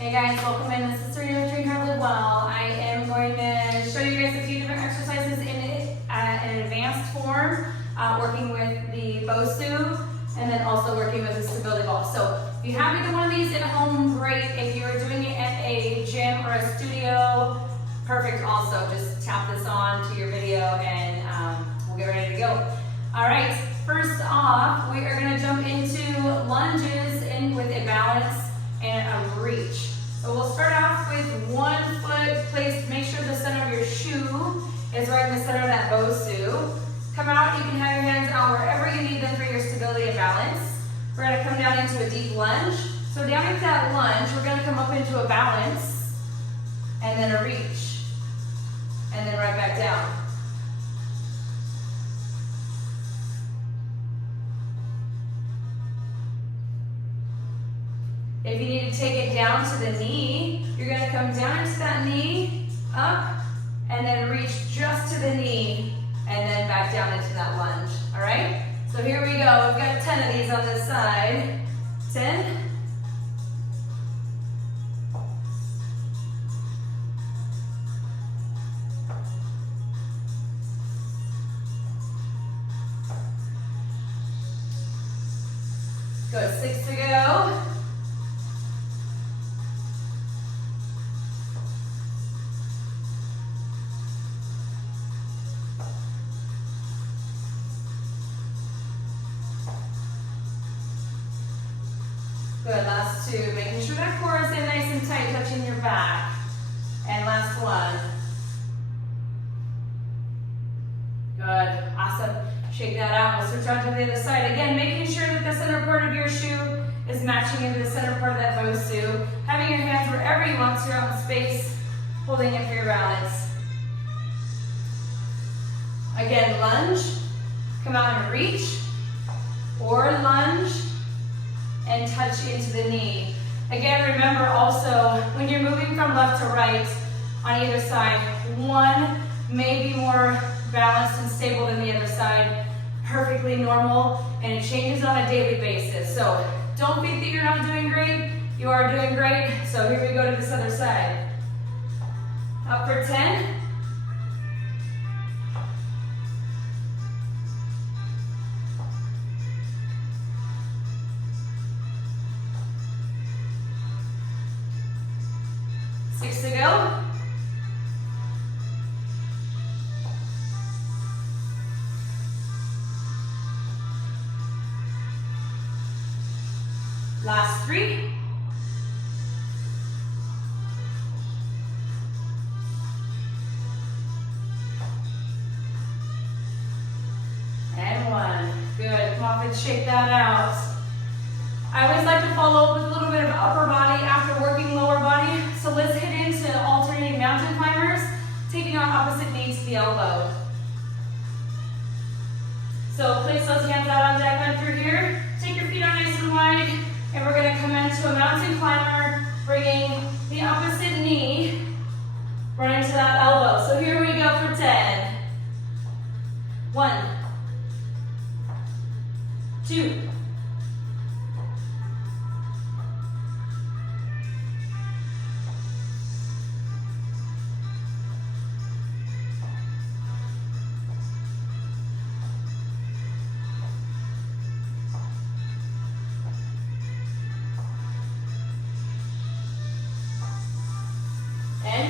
Hey guys, welcome in. This is Serena with Train Hard Live Well. I am going to show you guys a few different exercises in an advanced form, working with the BOSU, and then also working with the stability ball. So if you have either one of these at home, great. If you are doing it at a gym or a studio, perfect also. Just tap this on to your video and we'll get ready to go. All right, first off, we are going to jump into lunges in with a balance and a reach. So we'll start off with one foot placed, make sure the center of your shoe is right in the center of that BOSU. Come out, you can have your hands out wherever you need them for your stability and balance. We're gonna come down into a deep lunge. So down into that lunge, we're gonna come up into a balance, and then a reach, and then right back down. If you need to take it down to the knee, you're going to come down into that knee, up, and then reach just to the knee, and then back down into that lunge. All right? So here we go. We've got 10 of these on this side. 10. Good. 6 to go. Good, last 2, making sure that core is in nice and tight, touching your back. And last 1. Good, awesome. Shake that out, we'll switch on to the other side. Again, making sure that the center part of your shoe is matching into the center part of that BOSU. Having your hands wherever you want, so your own space, holding it for your balance. Again, lunge, come out and reach, or lunge, and touch into the knee. Again, remember also, when you're moving from left to right on either side, one may be more balanced and stable than the other side, perfectly normal, and it changes on a daily basis. So don't think that you're not doing great, you are doing great. So here we go to this other side. Up for 10. Six to go. Last 3. And 1. Good. Come off and shake that out. I always like to follow up with a little bit of upper body after working lower body. So let's hit into alternating mountain climbers, taking our opposite knee to the elbow. So place those hands out on deck on through here. Take your feet out nice and wide, and we're going to come into a mountain climber, bringing the opposite knee right into that elbow. So here we go for 10. 1, 2,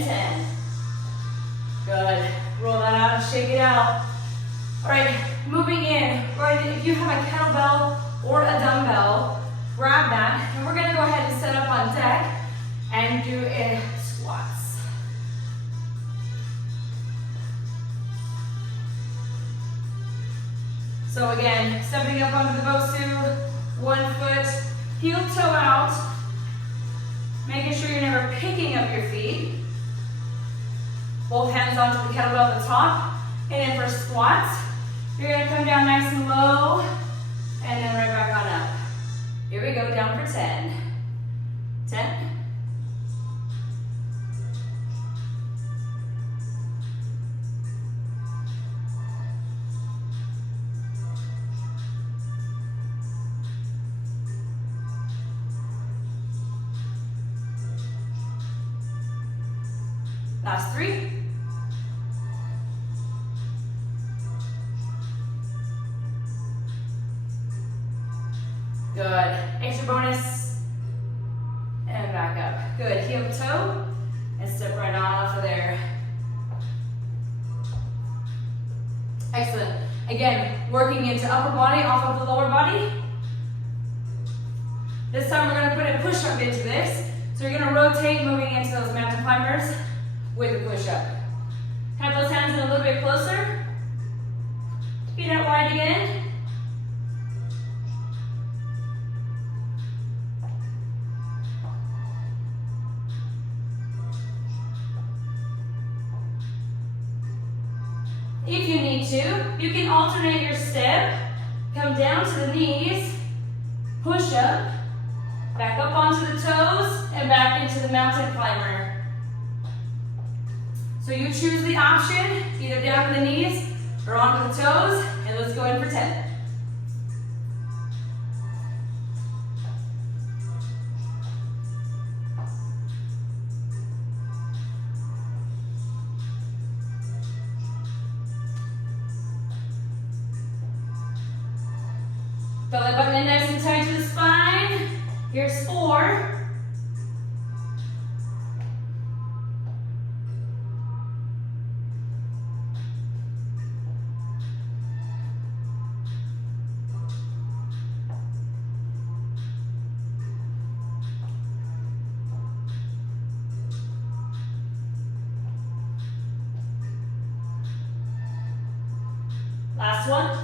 10. Good. Roll that out and shake it out. All right, moving in. Right, if you have a kettlebell or a dumbbell, grab that, and we're going to go ahead and set up on deck and do a squats. So again, stepping up onto the BOSU, 1 foot, heel toe out, making sure you're never picking up your feet. Both hands onto the kettlebell at the top, and then for squats, you're going to come down nice and low, and then right back on up. Here we go, down for 10. 10. Last 3. Good. Extra bonus. And back up. Good. Heel to toe. And step right off of there. Excellent. Again, working into upper body off of the lower body. This time we're going to put a push-up into this. So you're going to rotate, moving into those mountain climbers with a push-up. Have those hands in a little bit closer. Feet out wide again. If you need to, you can alternate your step. Come down to the knees, push up, back up onto the toes, and back into the mountain climber. So you choose the option, either down to the knees or onto the toes, and let's go in for 10. Belly button in nice and tight to the spine. Here's 4. Last one.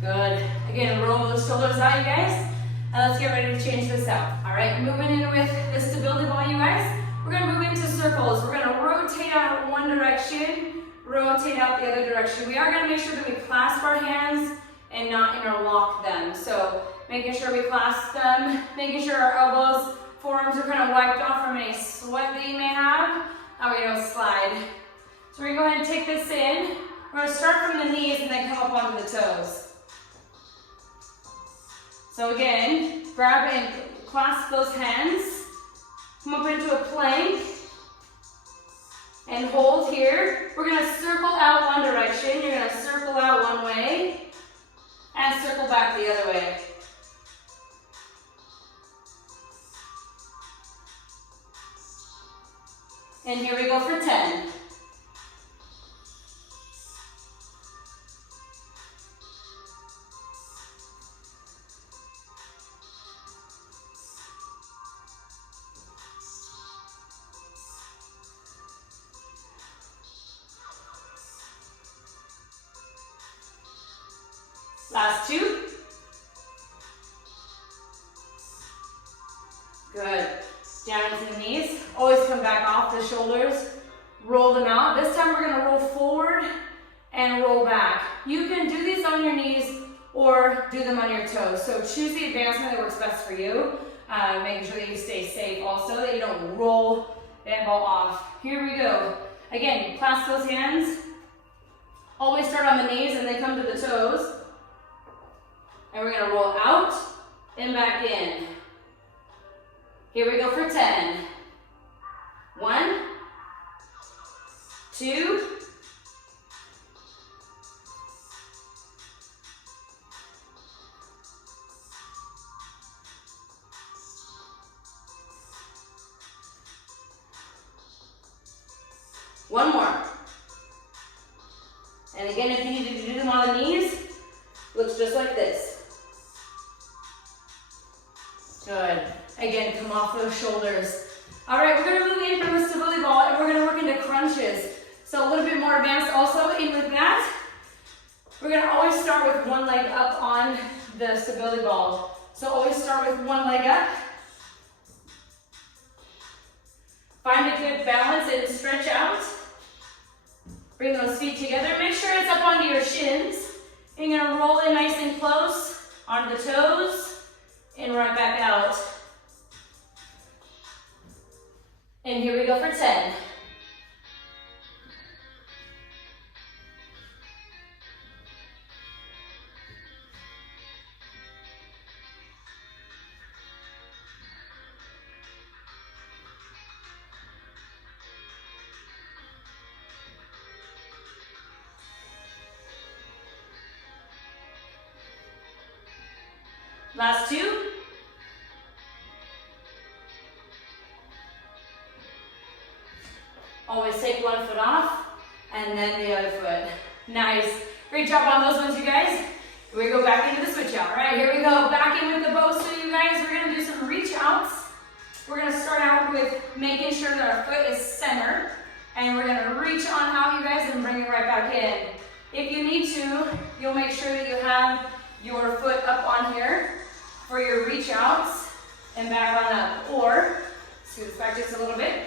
Good. Again, roll those shoulders out, you guys. And let's get ready to change this out. All right, moving in with the stability ball, you guys. We're going to move into circles. We're going to rotate out one direction, rotate out the other direction. We are going to make sure that we clasp our hands and not interlock them. So making sure we clasp them, making sure our elbows, forearms are kind of wiped off from any sweat that you may have. Now we're going to slide. So we're going to go ahead and take this in. We're going to start from the knees and then come up onto the toes. So again, grab and clasp those hands, come up into a plank, and hold here. We're going to circle out one direction, you're going to circle out one way, and circle back the other way. And here we go for 10. Last 2. Good. Down into the knees. Always come back off the shoulders. Roll them out. This time we're going to roll forward and roll back. You can do these on your knees or do them on your toes. So choose the advancement that works best for you. Making sure that you stay safe also, that you don't roll that ball off. Here we go. Again, clasp those hands. Always start on the knees and then come to the toes. And we're going to roll out and back in. Here we go for 10. 1, 2, 1 more. And again, if you need to do them on the knees, looks just like this. Good. Again, come off those shoulders. All right, we're going to move in from the stability ball and we're going to work into crunches. So a little bit more advanced also in with that. We're going to always start with one leg up on the stability ball. So always start with one leg up. Find a good balance and stretch out. Bring those feet together. Make sure it's up onto your shins. And you're going to roll in nice and close onto the toes. And right back out. And here we go for 10. Last two. Always take one foot off and then the other foot. Nice. Great job on those ones, you guys. We go back into the switch out. All right, here we go. Back in with the Bosu, you guys. We're gonna do some reach outs. We're gonna start out with making sure that our foot is centered. And we're gonna reach on out, you guys, and bring it right back in. If you need to, you'll make sure that you have your foot up on here for your reach outs and back on up. Or, scoot this back just a little bit.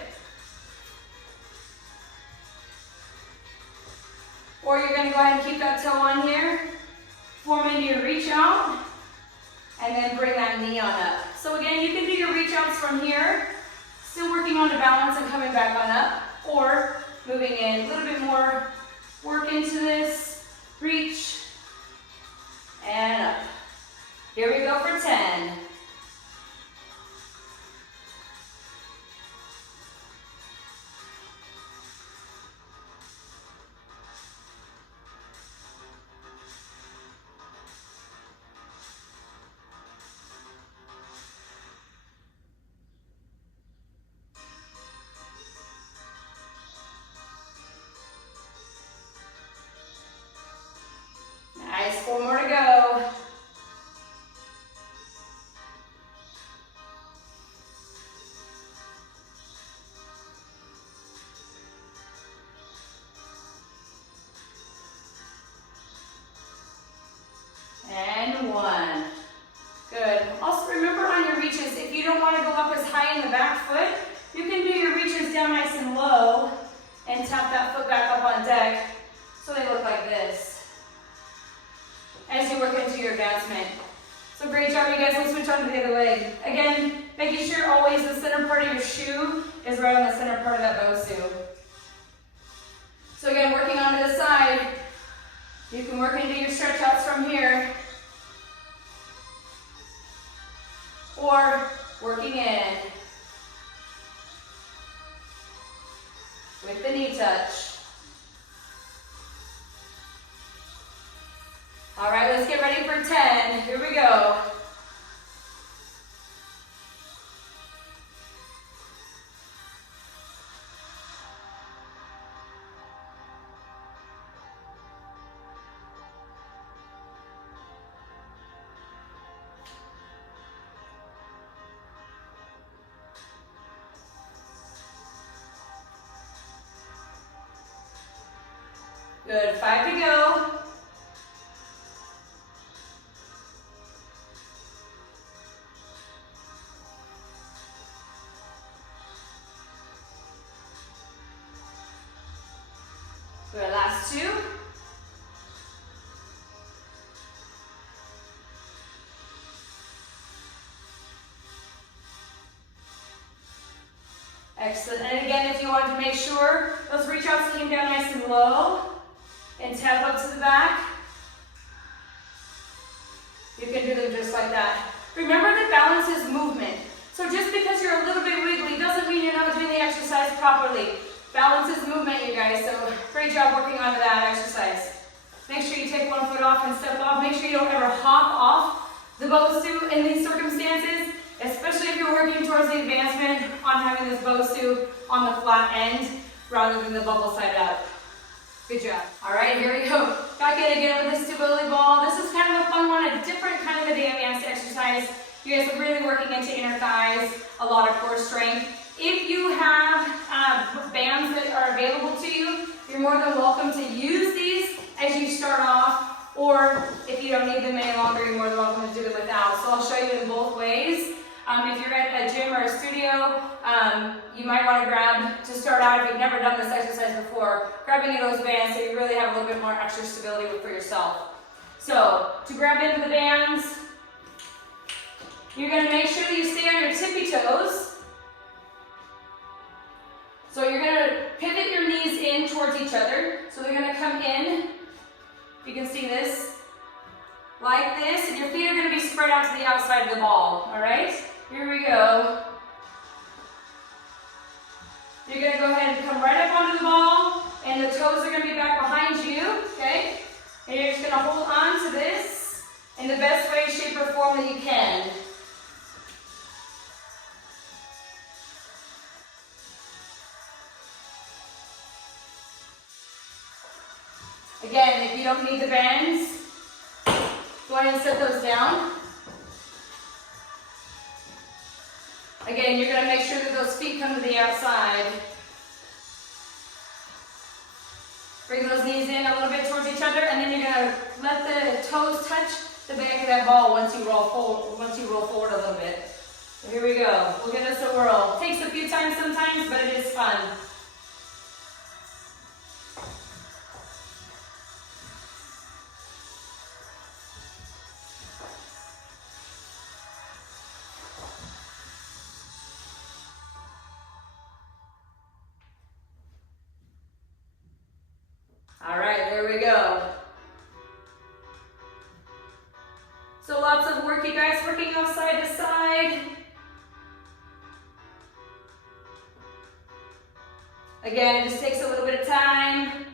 Or you're gonna go ahead and keep that toe on here, form into your reach out, and then bring that knee on up. So again, you can do your reach outs from here, still working on the balance and coming back on up, or moving in a little bit more work into this, reach, and up. Here we go for 10. Nice, 4 more to go. And 1. Good. Also remember on your reaches, if you don't want to go up as high in the back foot, you can do your reaches down nice and low and tap that foot back up on deck so they look like this as you work into your advancement. So great job, you guys. Let's switch on to the other leg. Again, making sure always the center part of your shoe is right on the center part of that Bosu. So again, working onto the side, you can work into your stretch outs from here, or working in with the knee touch. All right, let's get ready for 10. Here we go. Good, 5 to go. Good, last 2. Excellent, and again, if you want to make sure those reach outs came down nice and low and tap up to the back, you can do them just like that. Remember that balance is movement. So just because you're a little bit wiggly doesn't mean you're not doing the exercise properly. Balance is movement, you guys, so great job working onto that exercise. Make sure you take one foot off and step off. Make sure you don't ever hop off the Bosu in these circumstances, especially if you're working towards the advancement on having this Bosu on the flat end rather than the bubble side up. Good job. All right, here we go. Back in again with the stability ball. This is kind of a fun one, a different kind of advanced exercise. You guys are really working into inner thighs, a lot of core strength. If you have bands that are available to you, you're more than welcome to use these as you start off, or if you don't need them any longer, you're more than welcome to do them without. So I'll show you in both ways. If you're at a gym or a studio, you might want to grab, to start out, if you've never done this exercise before, grabbing those bands so you really have a little bit more extra stability for yourself. So, to grab into the bands, you're going to make sure that you stay on your tippy toes. So you're going to pivot your knees in towards each other. So they're going to come in, you can see this, like this, and your feet are going to be spread out to the outside of the ball, all right? Here we go. You're going to go ahead and come right up onto the ball, and the toes are going to be back behind you, okay? And you're just going to hold on to this in the best way, shape, or form that you can. Again, if you don't need the bands, go ahead and set those down. Again, you're gonna make sure that those feet come to the outside. Bring those knees in a little bit towards each other, and then you're gonna let the toes touch the back of that ball once you roll forward a little bit. So here we go. We'll give this a whirl. Takes a few times sometimes, but it is fun. All right, there we go. So lots of work, you guys, working off side to side. Again, it just takes a little bit of time.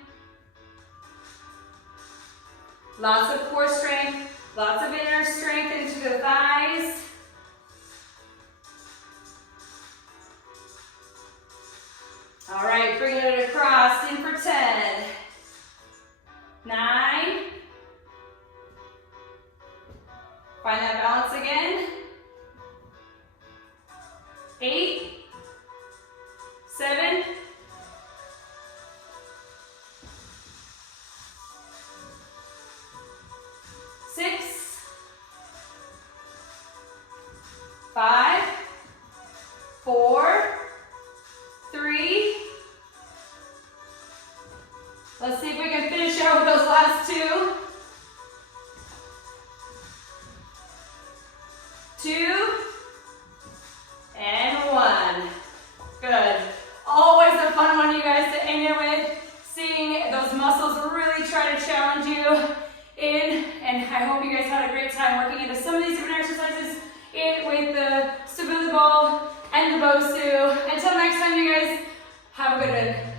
Lots of core strength, lots of inner strength into the thighs. All right, bringing it across, in for 10. 9. Find that balance again. 8. 7. 6. 5. 4. 3. Let's see if we can finish out with those last 2. 2. And 1. Good. Always a fun one, you guys, to end it with. Seeing those muscles really try to challenge you in, and I hope you guys had a great time working into some of these different exercises in with the stability ball and the BOSU. Until next time, you guys, have a good one.